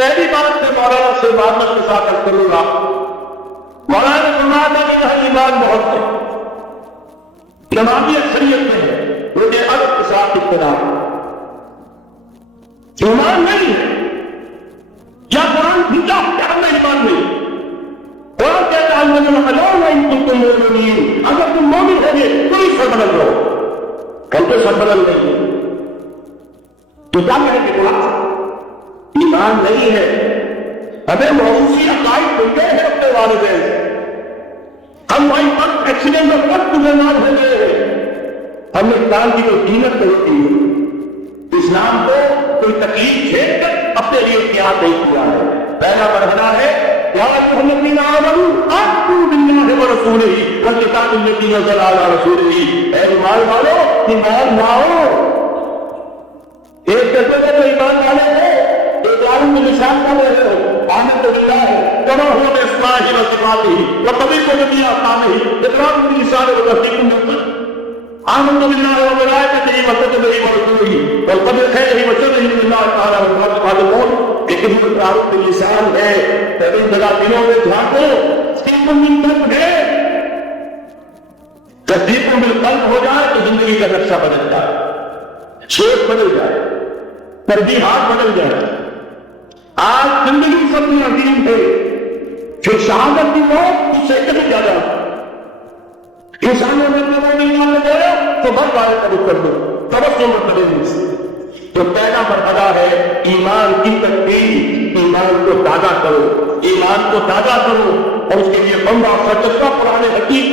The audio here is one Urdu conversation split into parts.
پہلی بات میں مولانا سے معذرت کے ساتھ عرض کروں گا، مولانا نے فرمایا تھا کہ یہاں ایمان بہت ہے، نمازی اکثریت میں ہے، مجھے عرض کے ساتھ اختلاف ایمان نہیں ہے، یا قرآن بھیجا کہ ہم میں ایمان نہیں، قرآن کہتا ہے اگر تم مومن ہوگے تو ہی سر بدل رہو، ہم تو سر بدل نہیں ہے، تو کیا کہیں کہ قرآن ایمان نہیں ہے، ہمیں موضوعی عقائد ملتے ہیں اپنے والدین سے، ہم وہیں پر ایکسیڈنٹ میں وقت گزرنار ہو گئے ہیں، ہم نے اسلام کی کوئی قیمت نہیں کی، اسلام کو کوئی تکلیف جھیل کر اپنے لیے اختیار نہیں کیا ہے۔ پہلا مرحلہ ہے یا ایھا الذین آمنوا آمنوا باللہ ورسولہ والکتاب الذی نزل علی رسولہ، اے ایمان والو ایمان لاؤ۔ ایک کہتے ہیں تو ایمان والے ہیں، ایک عالم میں نشان کر رہے ہو آمنت باللہ کما هو باسمائہ وصفاتہ وطبیق بجمیع احکامہ اقرار باللسان وتصدیق بالقلب، آمنت باللہ وملائکتہ وکتبہ ورسلہ والقدر خیرہ وشرہ من اللہ تعالی والصالحون، لیکن وہ اقرار باللسان ہے، تبھی ذرا دلوں میں جھانکو، تصدیق بالقلب ہے، تصدیق بالقلب ہو جائے تو زندگی کا نقشہ بدل جائے، سوچ بدل جائے، ترجیحات بدل جائے۔ آج زندگی سب سے عظیم ہے، جو شہادت کی موت اس سے کبھی زیادہ، انسانوں نے اپنا موت ایمان میں گیا تو بر بارے قبول کر دو، توسل مت کرے سے تو پہلا مرحلہ ہے ایمان کی تکمیل، ایمان کو تازہ کرو، ایمان کو تازہ کرو، اور اس کے لیے بمبا سرچسپا قرآن حکیم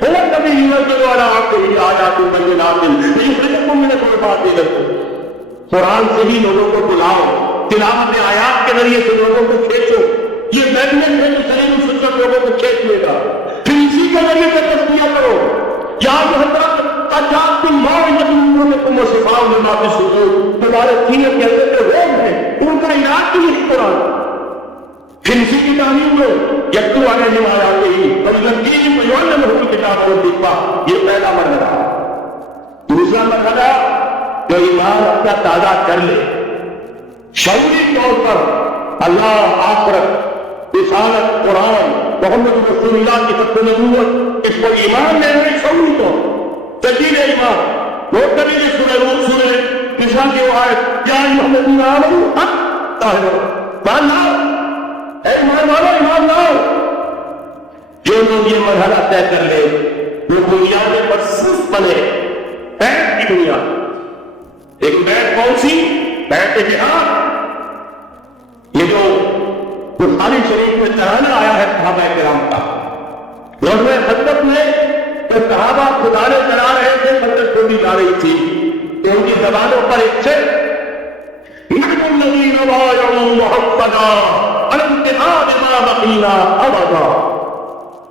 ہوا کبھی یونیورسل والا آپ کے لیے آیات بینات یخرجکم من الظلمات الى النور، قرآن سے ہی لوگوں کو بلاؤ، تلاوت آیات کے ذریعے سے لوگوں کو کھینچو، یہ میگنیٹ ہے جو صحیح سنت لوگوں کو کھینچ لے گا، پھر اسی کے ذریعے سے تزکیہ کرو، یا جو حضرت اجاکم موعظۃ من ربکم وشفاء لما فی الصدور، تمہارے سینے کے اندر جو روگ ہیں ان کا علاج کے لیے قرآن، پھر اسی کی تعلیم لو، یتلو علیہم آیاتہ ویزکیہم ویعلمہم الکتاب والحکمہ، یہ پہلا مرحلہ۔ دوسرا مرحلہ جو ایمان کا تازہ کر لے، شعوری طور پر اللہ، آخرت، رسالت، قرآن، محمد رسول اللہ کی ختم نبوت، اس پر ایمان لے رہے شعوری طور تجدید ایمان، لوگ کبھی یہ سورہ روم سورہ نساء کی وہ آیت یا ایھا الذین آمنوا طاہرون، ایمان لاؤ، اے ایمان والو ایمان لاؤ۔ جو لوگ یہ مرحلہ طے کر لے وہ بنیاد پر صرف بنے، بیت کی بنیاد، ایک بیت کون سی؟ بیت جہاد، یہ جو بخاری شریف میں ترانہ آیا ہے صحابہ کرام کا، غزوہ خندق میں تو صحابہ خدا نے چلا رہے تھے، خندق چھوڑی جا رہی تھی، تو ان کی زبانوں پر ایک سے نحن الذین بایعوا محمدا علی اتخاذ ما بقینا ابدا،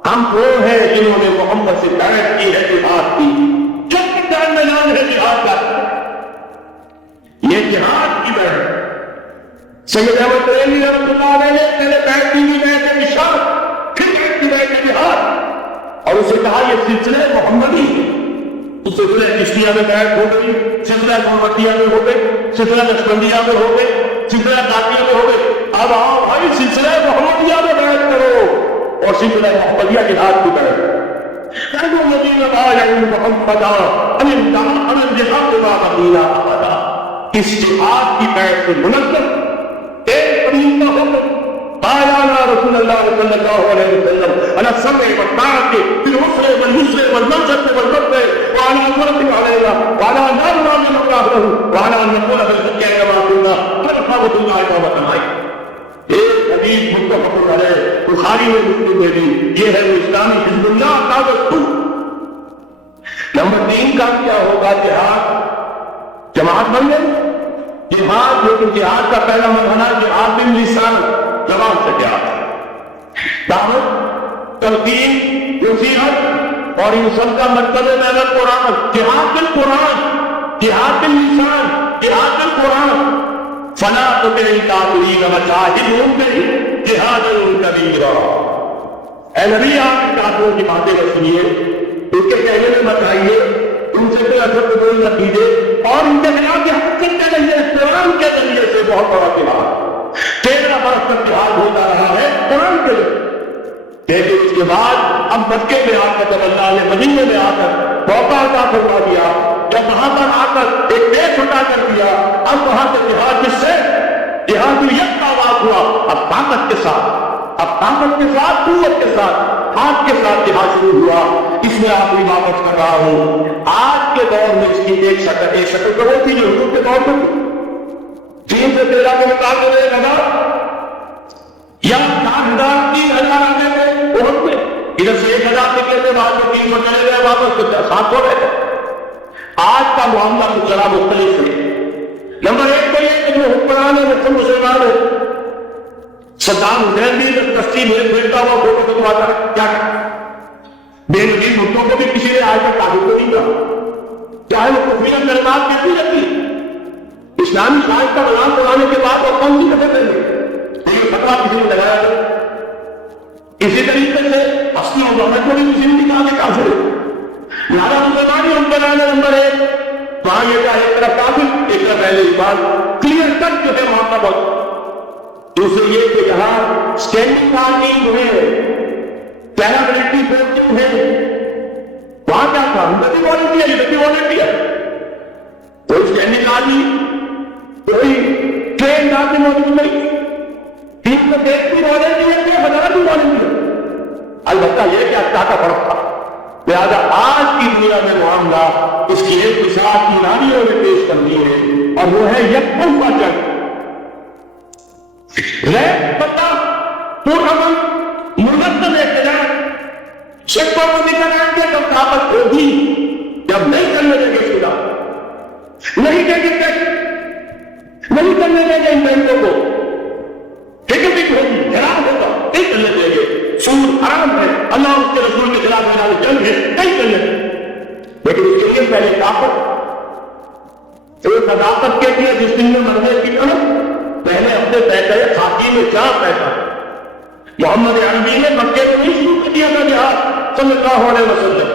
ہم وہ ہیں جنہوں نے محمد سے بیعت کی ہے جہاد کی، جب تک جان میں جان ہے جہاد کا، یہ جہاد کی بیعت۔ سید احمد بریلوی رحمۃ اللہ علیہ نے پہلے بیعت کی بیعت اشارت، پھر بیعت کی بیعت جہاد، اور اسے کہا یہ سلسلہ محمدی ہے، اس سلسلہ چشتیہ میں بیعت ہو گئی، سلسلہ گلبردیہ میں ہو گئی، سلسلہ نقشبندیہ میں ہو گئی، سلسلہ قادریہ میں ہو گئی، اب آؤ بھائی سلسلہ محمدیہ میں بیعت کرو، اور سلسلہ محمدیہ جہاد کی بیعت۔ نحن الذین بایعوا محمدا علی اتخاذ ما بقینا ابدا، اس جہاد کی بیعت سے منظم ایک طریقہ ہو بایا رسول اللہ صلی اللہ علیہ وسلم علی السمع والطاعۃ فی العسر والیسر والمنشط والبطن وعلی الغرق علینا وعلی ان نرضى بما نكره وعلی ان نقول بالحق كما قلنا ورحمۃ اللہ وبرکاتہ۔ ایک حدیث متفق علیہ بخاری میں مسلم میں بھی، یہ ہے وہ اسلامی حزب اللہ دعوت تو۔ نمبر 3 کا کیا ہوگا؟ جہاد، جماعت بن گئی، جہاد، لیکن جہاد کا پہلا مرحلہ جہاد باللسان، زبان سے جہاد، دعوت، تلقین، نصیحت، اور ان سب کا مطلب ہے میرا قرآن، جہاد بالقرآن، جہاد باللسان، جہاد بالقرآن۔ فلا تطع الکافرین وجاہدہم بہ جہادا کبیرا، اے نبی آپ کافروں کی باتیں نہ سنیے، ان کے کہنے میں مت آئیے، ان سے کوئی اثر قبول نہ کیجیے، اور ان کے خلاف یہ حقیقت ہے قرآن کے ذریعے سے بہت بڑا خلاف کہ کے بعد اب مکے میں آ کر جب اللہ نے مدینے میں آ کر موقع عطا فرما دیا، جب وہاں پر آ کر ایک دیش اٹھا کر دیا، اب وہاں سے جہاد جس سے جہاد یک کا آغاز ہوا، اب طاقت کے ساتھ، قوت کے ساتھ، ہاتھ کے ساتھ جہاد شروع ہوا۔ اس میں آپ کی واپس کر رہا ہوں، آج کے دور میں اس کی ایک شکل تو وہ تھی جو حضور کے دور میں تھی، 3 سے 13 کے مقابلے میں 1,000 یا 4,000 3,000 آنے میں عہد میں، ادھر سے 1,000 نکلے تھے، بعد میں 300 چلے گئے، واپس 700 رہے تھے۔ آج کا معاملہ کچھ ذرا مختلف ہے۔ نمبر 1 تو یہ کہ جو حکمران ہے وہ مسلمان ہے۔ صدام حسین بھی کشتی میں پھیلتا ہوا فوٹو کھنچواتا ہے، کیا بے نظیر ملکوں کو بھی کسی نے آج تک تعریف نہیں کیا، چاہے وہ کفریت کلمات کیسی رہتی، اسلامی قائد کا نام بنانے کے بعد اور کون سی دفعہ دیں گے، یہ خطرہ کسی نے لگایا ہے۔ اسی طریقے سے اصلی عدالت کو بھی کسی نے کہا کہ کافر ہے۔ لہٰذا مسلمانی حکمران نمبر 1 وہاں یہ کہا ایک طرف کافر، ایک طرف اہل ایمان، کلیئر کٹ جو ہے معاملہ بہت۔ دوسرے یہ کہ یہاں اسٹینڈنگ آرمی جو ہے، پیراملٹری فورس جو ہے، وہاں کیا تھا، مدتی والنٹیئر، کوئی اسٹینڈنگ آرمی، کوئی ٹرینڈ آرمی موجود نہیں، 330 والنٹیئر تھے، 1000 والنٹیئر۔ البتہ یہ کہ اللہ کا فرق تھا۔ لہٰذا آج کی دنیا میں معاملہ اس کی ایک مثال ایرانیوں نے پیش کر دی ہے، اور وہ ہے یکطرفہ جنگ، پتہ پرامن منظم احتجاج، شکوں کو نکل آئیں گے جب طاقت ہوگی، جب نہیں کرنے دیں گے خدا، نہیں دیں گے ٹیکس، نہیں کرنے دیں گے ان بینکوں کو، ٹکٹ ہوگی، حرام ہوگا، نہیں کرنے دیں گے، سود حرام ہے، اللہ اس کے رسول کے خلاف میدان جنگ ہے، نہیں کرنے دیں گے، لیکن اس کے لیے پہلے طاقت، ایک صداقت کے لیے جس دن میں مرنے کی طرف پہلے اپنے طے کرے خاکی میں کیا پیسہ۔ محمد عربی نے مکے میں نہیں شروع کر دیا تھا جہاد صلی اللہ علیہ وسلم،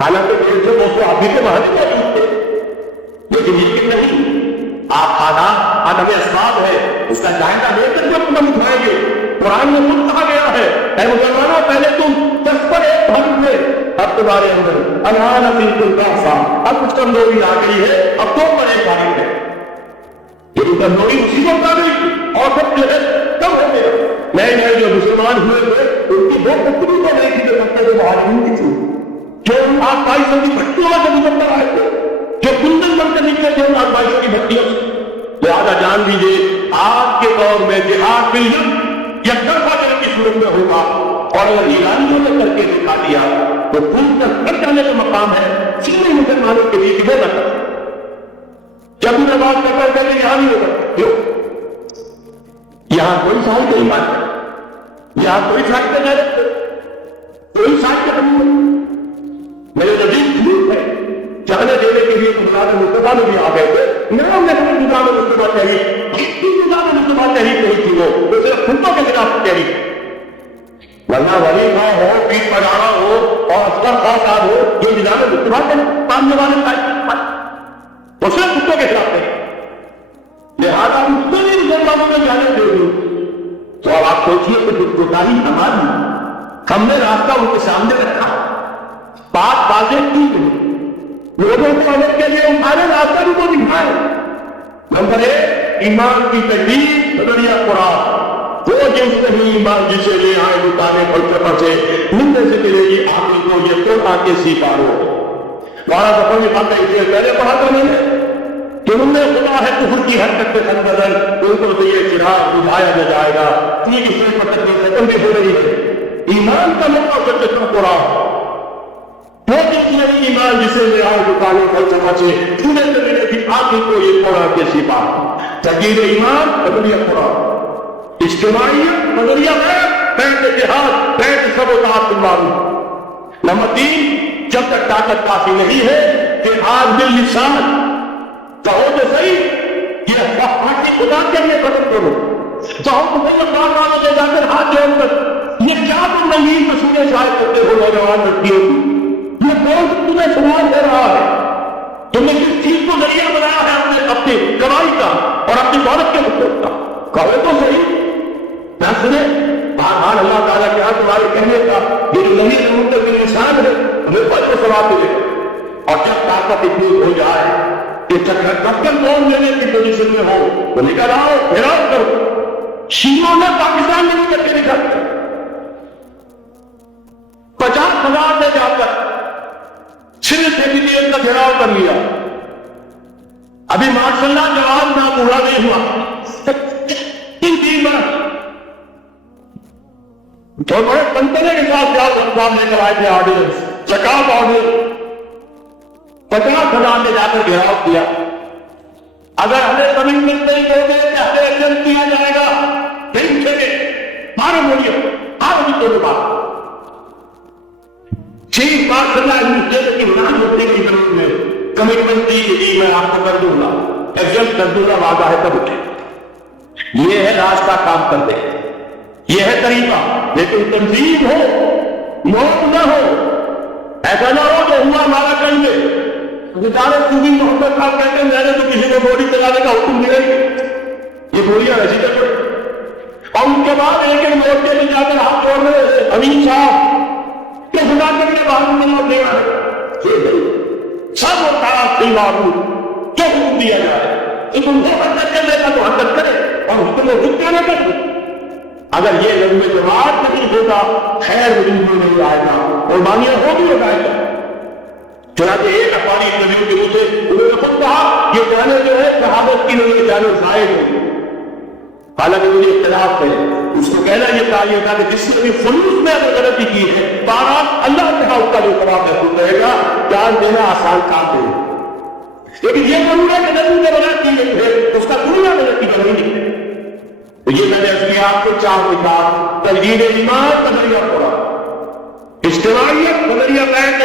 حالانکہ 150 آدمی کے وہاں نہیں موجود تھے، لیکن یقین نہیں، آپ آدم اسباب ہے، اس کا جائزہ لے کر جو قدم اٹھائیں گے۔ قرآن میں خود کہا گیا ہے، اے مسلمانوں پہلے تم 10 پر 1 بھر تھے، اب تمہارے اندر الان منکم ضعفا، اب کچھ کمزوری آ گئی ہے، اب 2 پر 1 بھاری ہے۔ یہ کمزوری مصیبت آ گئی، اور سب جو ہے کم ہو گیا۔ نئے نئے جو مسلمان ہوئے ان کی 2 پتری تو نہیں تھی جو مکے کے مہاجرین کی تھی، جو ان 8-22 کی بھٹیوں سے گزر کر آئے تھے، جو کندن بن کر نکلے تھے ان 8-22 کی بھٹیوں سے۔ لہٰذا جان دیجیے آج کے دور میں جہاد یکطرفہ جنگ کی صورت میں ہوگا، اور اگر ایرانیوں نے کر کے دکھا دیا تو پوچھ کر کر جانے کا مقام ہے سیدھے مسلمانوں کے لیے کہ وہ نہ کریں۔ جب بھی نماز کا کر کے یہاں نہیں ہوگا، کیوں؟ یہاں کوئی صاحب نہیں مانتا، یہاں کوئی صاحب کا غیرت ہے، کوئی صاحب کا نہیں ہے۔ میرے نزدیک جھوٹ ہے، جانے دینے کے لیے گزار مصطفیٰ میں بھی آ گئے تھے، نام میں کوئی گزار مصطفیٰ تحریک، کتنی گزار مصطفیٰ تحریک نہیں تھی، وہ صرف خطوں کے خلاف تحریک، ورنہ ولی خواہ ہو، پیر پجارا ہو اور اصغر خواہ صاحب ہو، یہ گزار مصطفیٰ کے ماننے والے وہ صرف خطوں کے خلاف تحریک۔ لہٰذا مختلف مسلمانوں میں جانے دے دوں تو اب آپ سوچیے کہ کوتاہی ہماری، ہم نے راستہ ان کے سامنے رکھا، بات واضح کی لوگوں کو مدد کے لیے ہمارے راستہ بھی کو دکھائے۔ نمبر 1 ایمان کی تجدید نظریہ قرآن، وہ جنس نہیں ایمان جسے لے آئے دکانے فلسفہ سے ملنے سے ملے گی آخری کو یہ قرآن کے سیپاروں۔ بارہ دفعہ میں بات ہے، پہلے پڑھا تھا میں نے کہ ان میں خدا ہے کفر کی حرکت کے سنبدل، ان کو تو یہ چراغ بجھایا نہ جائے گا، ٹھیک اس میں پتہ نہیں ختم بھی ہو رہی ہے۔ ایمان کا مقصد ختم قرآن، وہ جس نہیں ایمان جسے لے آئے دکانے فلسفہ سے چھونے سے ملے گی آخری کو یہ قرآن کے سپاہ۔ تجدید ایمان نظریہ قرآن، اجتماعیت نظریہ بیت جہاد، بیت سب و طاعت المعروف۔ نمبر 3 جب تک طاقت کافی نہیں ہے کہ آج باللسان کہو تو صحیح، یہ پارٹی خدا کے لیے ختم کرو، کہو تو صحیح، بار سے جا کر ہاتھ جوڑ کر یہ کیا تم رنگین تصویریں شاید کرتے ہو نوجوان لڑکیوں کی، یہ کون تمہیں سوال کر رہا ہے، تم نے کس چیز کو ذریعہ بنایا ہے اپنی کمائی کا اور اپنی دولت کے مقصد کا، کہو تو صحیح۔ نہ سنے بہرحال اللہ تعالیٰ کے ہاں تمہارے کہنے کا یہ جو نہیں سمجھتے کہ انسان ہے ہمیں بس کو ثواب ملے. اور جب طاقت اتنی ہو جائے کہ ڈکن توڑ لینے کی پوزیشن میں ہو تو نکل آؤ گھیراؤ کرو. شیعوں نے پاکستان میں نہیں کر کے نکلتے 50,000 نے جا کر صرف سیکریٹریٹ کا گھیراؤ کر لیا. ابھی ماشاء اللہ جواب نہ پورا نہیں ہوا 3 برس تو بڑے کنٹرے کے ساتھ کیا انجام لے کر آئے تھے. آرڈیننس چکاپ آرڈر 50,000 نے جا کر گھیراؤ کیا. اگر ہمیں کمٹمنٹ نہیں دو گے کہ ہمیں ایکشن کیا جائے گا پھر کھیلے مارو بولیے آرو بھی تو بات ٹھیک بات کرنا ایڈمنسٹریشن کی منع ہونے کی ضرورت میں کمٹمنٹ دی کہ میں آپ کو کر دوں گا ایکشن کر دوں گا وعدہ ہے تب اٹھے. یہ ہے راستہ کام کرتے یہ ہے طریقہ. لیکن تنظیم ہو موت نہ ہو ایسا نہ ہو کہ ہوا ہمارا کہیں گے بیچارے خوبی محمد صاحب کہتے ہیں میں نے تو کسی کو گولی چلانے کا حکم دیا یہ گولیاں ایسی کر اور ان کے بعد ایک مورچے میں جا کر ہاتھ چھوڑ رہے امین صاحب کہ خدا کرنے بعد میں موت دینا ہے سب ہوتا ہے معروف کیوں حکم دیا جائے کہ تم کو حرکت کرنے کا تو حرکت کرے اور حکم کو رک نہ کر. اگر یہ لمبے جماعت نہیں ہوگا خیر وجود میں نہیں آئے گا قربانیاں ہوگی ہو جائے گا. چنانچہ ایک افغانی نبیوں کے مجھے انہوں نے خود کہا یہ جانے جو ہے شہادت کی نہیں جانے زائد ہو. حالانکہ مجھے اختلاف ہے اس کو کہنا یہ چاہیے تھا کہ جس نے بھی خلوص میں اگر غلطی کی ہے بارہ اللہ تعالیٰ اس کا جو جواب محفوظ رہے گا. جان دینا آسان کام ہے لیکن یہ ضرور ہے کہ نبی نے غلط کی نہیں ہے اس کا دنیا غلطی نہیں ہے. یہ میں نے اپنے آپ کو 4 مثال تجدید ایمان نظریہ پڑھا اجتماعیت نظریہ بیت